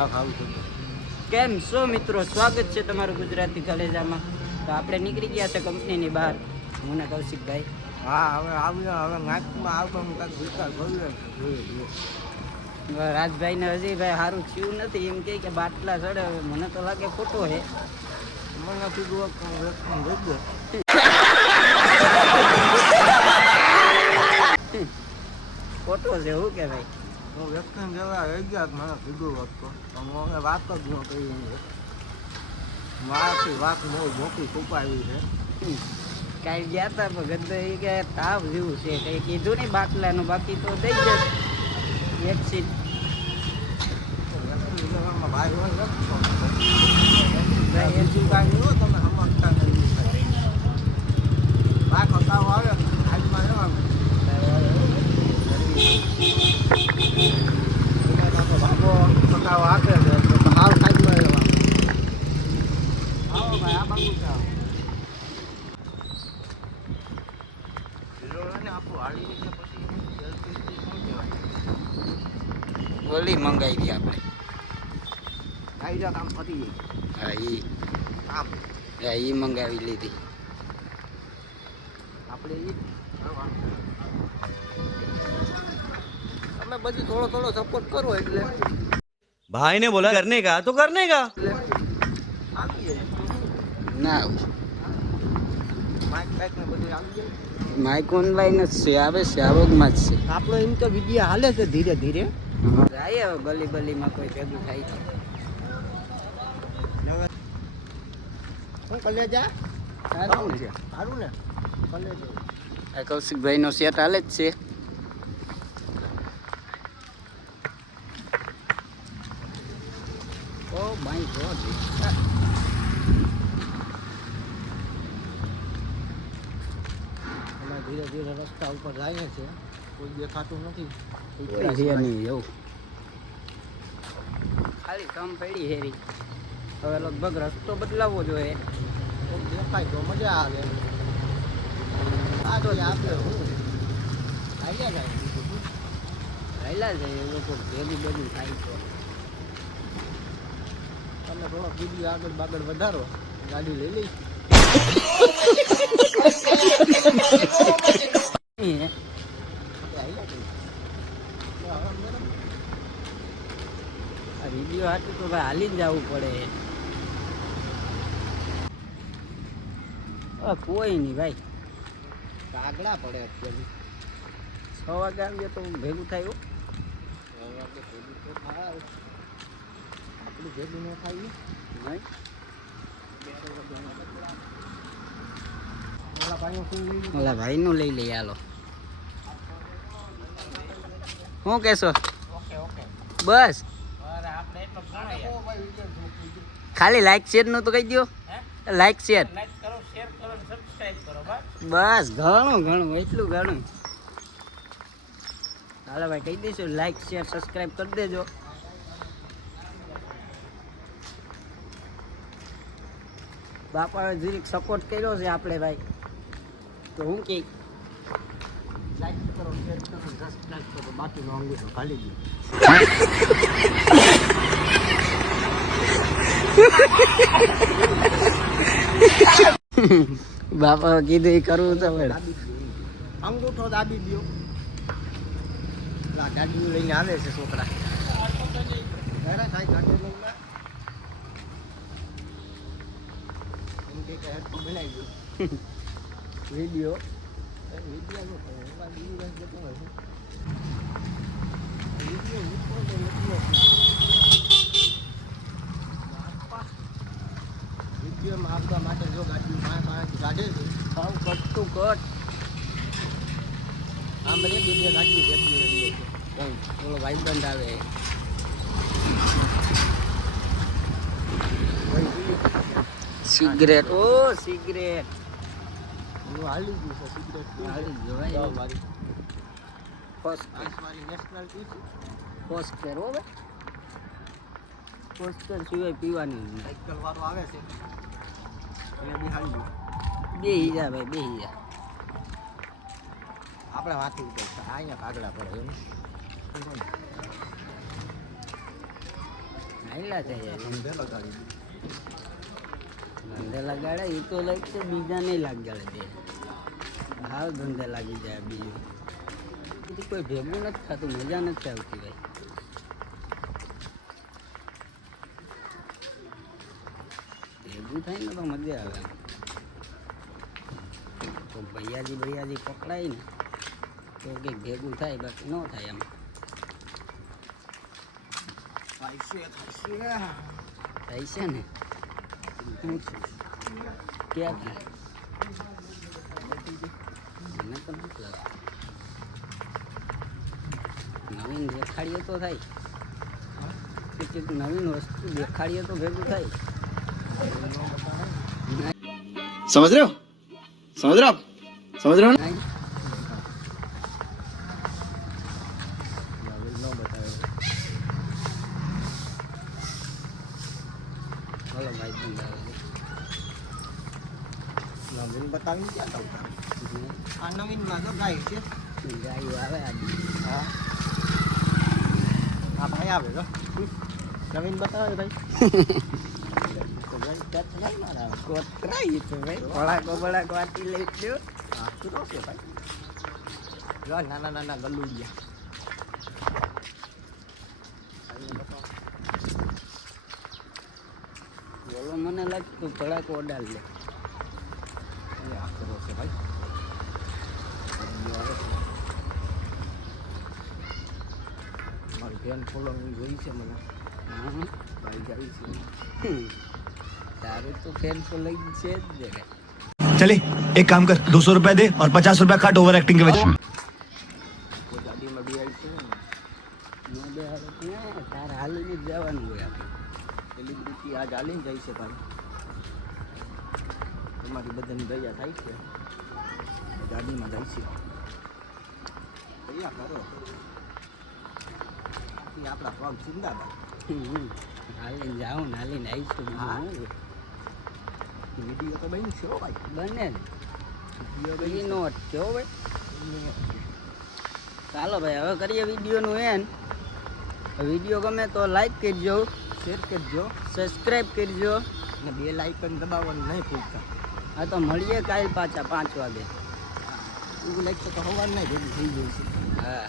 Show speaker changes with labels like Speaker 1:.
Speaker 1: હા ખાવું છે
Speaker 2: કેમ? છો મિત્રો? સ્વાગત છે તમારું ગુજરાતી કલેજામાં. તો આપણે નીકળી ગયા છે કંપનીની બહાર. હું ને કૌશિકભાઈ.
Speaker 1: હા હવે આવ્યો હવે નાચમાં આવવાનું કાંઈક વિચાર જોઈએ
Speaker 2: રાજભાઈને હજી ભાઈ સારું થયું નથી. એમ કહે કે બાટલા ચડે. હવે મને તો લાગે ખોટો હે.
Speaker 1: મને કીધું
Speaker 2: ખોટો છે એવું કે ભાઈ
Speaker 1: હું વ્યક્તિને જવા રહી ગયા તો મને કીધું હોત તો. પણ હવે વાત જ ન કરી મારાથી વાત બહુ મોટી છુપાવી છે.
Speaker 2: કાંઈ ગયા તા પણ ગદ્દો એ કે તાવ જેવું છે કંઈ કીધું નહીં બાટલાનું બાકી તો દઈ જ. એક સીટ
Speaker 1: ભાઈ હોય ને તો
Speaker 2: ભાઈ
Speaker 1: બીજું કાંઈ નહીં હો, તમે સમજતા નહીં પાક હતાવો આવે આજમાં રહેવાનું ભાગો પતાવો આપે છે તો હાલ સાઈડમાં રહેવાનું આવો ભાઈ આ બાજુ છે આવો. હીરો લઈને આપણું હાળી એટલે પછી LPG શું કહેવાય?
Speaker 2: ઓલી મંગાવી આપણે.
Speaker 1: આવી જા કામ પતી ગઈ
Speaker 2: હા ઈ. હા ઈ મંગાવી લીધી.
Speaker 1: આપણે તમે બધું થોડો થોડો સપોર્ટ કરો એટલે.
Speaker 3: ભાઈ ને બોલા કરને કા
Speaker 1: તો કરને કા
Speaker 2: ના.
Speaker 1: માઇક માઇક ને બધું આવી જાય.
Speaker 2: માઇક ઓનલાઈન જ છે આવે છે આવકમાં જ છે.
Speaker 1: આપણો એમ તો વીડિયો હાલે છે ધીરે ધીરે.
Speaker 2: જાય હવે ગલી બલીમાં કોઈ ભેગું થાય છે.
Speaker 1: શું કલેજા?
Speaker 2: સારું છે.
Speaker 1: સારું ને? કલેજા.
Speaker 2: આ કૌશિકભાઈનો સેટ હાલે જ છે. Oh my God.
Speaker 1: ધીરે ધીરે રસ્તા ઉપર લાગે છે. કોઈ દેખાતું નથી.
Speaker 2: એવું. ખાલી કમ પડી હેરી હવે લગભગ રસ્તો બદલાવવો જોઈએ.
Speaker 1: દેખાય તો મજા આવે. આ તો આપણે હું. હાલ્યા જાય.
Speaker 2: રહેલા છે એ લોકો ભેગું બધું થાય તો
Speaker 1: તમે થોડો વીડિયો આગળ બાગળ વધારો. ગાડી લઈ લઈશ.
Speaker 2: વીડિયો હાટું તો ભાઈ હાલી જવું પડે કોઈ નહીં ભાઈ
Speaker 1: કાગડા પડે અત્યારે
Speaker 2: છ વાગે આવીએ તો ભેગું થાય
Speaker 1: ભેગું થાય ભેગું ન થાય
Speaker 2: નહીં
Speaker 1: ઓલા ભાઈઓ શું લઈ
Speaker 2: લઈએ, હાલો. શું
Speaker 1: ઓકે
Speaker 2: બસ.
Speaker 1: ભાઈ
Speaker 2: ખાલી લાઈક શેરનું તો કહી દો લાઈક શેર
Speaker 1: બસ,
Speaker 2: ઘણું ઘણું, એટલું ઘણું. હાલો ભાઈ, કહી દઈશું લાઈક શેર સબસ્ક્રાઈબ કરી દેજો. બાપાએ જીરીક સપોર્ટ કર્યો છે આપણે, ભાઈ. તો હું કે
Speaker 1: લાઈક કરો શેર કરો સબસ્ક્રાઇબ કરો બાકીનો અંગૂઠો ખાલી દો
Speaker 2: બાપા કીધું એ કરવું તો
Speaker 1: અંગૂઠો દાબી દો. ગાડીઓ લઈને આવે છે છોકરા. બનાવી દો.
Speaker 2: વીડિયો.
Speaker 1: વિડીયોમાં આપવા માટે જો ગાડી પાંચ પાંચ કાઢે છે.
Speaker 2: સાવ કટતું કટ
Speaker 1: આમ બધી બીજી ગાડી જતી રહી છે.
Speaker 2: થોડો ઓલો આવે. સિગરેટ. Oh cigarette.
Speaker 1: હાલી ગયું છે સિગરેટ
Speaker 2: હાલી ગયો ભાઈ.
Speaker 1: જાઓ મારી. છે.
Speaker 2: ફોસ કર હો ભાઈ. કર સિવાય પીવાની.
Speaker 1: સાયકલ વાળો આવે છે. એટલે બે હાલી ગયું.
Speaker 2: બે જા ભાઈ બે જા
Speaker 1: આપણે ગઈ છે. અહીંયા કાગડા પડે એમ.
Speaker 2: હા હાલ્યા જાય
Speaker 1: ધંધે લગાડી
Speaker 2: એ તો લાગ છે બીજા નહીં લગાડે તે. હાલ ધંધે લાગી જાય બીજું. બીજું કોઈ ભેગું નથી થતું મજા નથી આવતી ભાઈ. ભેગું થાય ને તો મજા આવે. તો ભૈયાજી ભૈયાજી પકડાય ને તો કંઈક ભેગું થાય બાકી ન થાય એમ.
Speaker 1: થાય છે
Speaker 2: ને? નવીન દેખાડીએ તો થાય. નવીન વસ્તુ દેખાડીએ તો ભેગું થાય.
Speaker 4: સમજ રહ્યો?
Speaker 2: સમજ
Speaker 1: રહ્યો સમજ રહ્યો
Speaker 2: બોલો ભાઈ ધંધા આવે
Speaker 1: નવીન બતાવી ક્યાં આવતા
Speaker 2: છે.
Speaker 1: આ નવીનમાં તો ગાય છે
Speaker 2: ગાયો આવે આજે
Speaker 1: હા આ ભાઈ આવે તો નવીન બતાવે ભાઈ તો ભાઈ ક્યાં થાય મારા આવે
Speaker 2: કોતરાઈ તો ભાઈ ભળાકો ભળાકો આટી લઈ લ્યો
Speaker 1: હા શું છે ભાઈ જો નાના નાના ગલુડિયા
Speaker 2: બોલો મને લાગતું ભળાકો ઓડાલ લે
Speaker 1: આ કરો છે ભાઈ ગલુડિયો આવે છે. મારી બેન ફોલોઈંગ જોઈ છે મને
Speaker 2: હા
Speaker 1: ભાઈ જાય છે
Speaker 2: હમ. તારું તો ફેન ફોલોઈંગ છે જ ને કાંઈ.
Speaker 5: चले एक काम कर दो सौ रुपया दे और पचास रुपया काट ओवर एक्टिंग के वजह
Speaker 1: કોઈ ગાડીમાં બી આવી છે ને
Speaker 2: નો બે હાલત ને તારે હાલીને જ જવાનું હોય આપણે
Speaker 1: સેલિબ્રિટી આજ હાલીને જાય છે ભાઈ. તમારી બધાની દયા થાય છે. ગાડીમાં જાય છે. દયા કરો. આપણા પગ જિંદાબાદ.
Speaker 2: હાલીને જાઉં હાલીને આવીશું.
Speaker 1: વીડિયો તો બની છે ભાઈ.
Speaker 2: બને
Speaker 1: વીડિયો
Speaker 2: એ નોટ હો ભાઈ. ચાલો ભાઈ હવે કરીએ વિડીયોનું એન વીડિયો ગમે તો લાઈક કરજો
Speaker 1: શેર કરજો
Speaker 2: સબસ્ક્રાઈબ કરજો
Speaker 1: અને બે લાઇકન દબાવવાનું નહીં ભૂલતા.
Speaker 2: હા તો મળીએ કાલ પાછા પાંચ વાગે.
Speaker 1: એવું લાગશે તો હવાર નહીં, ભેગું થઈ જાય
Speaker 2: હા.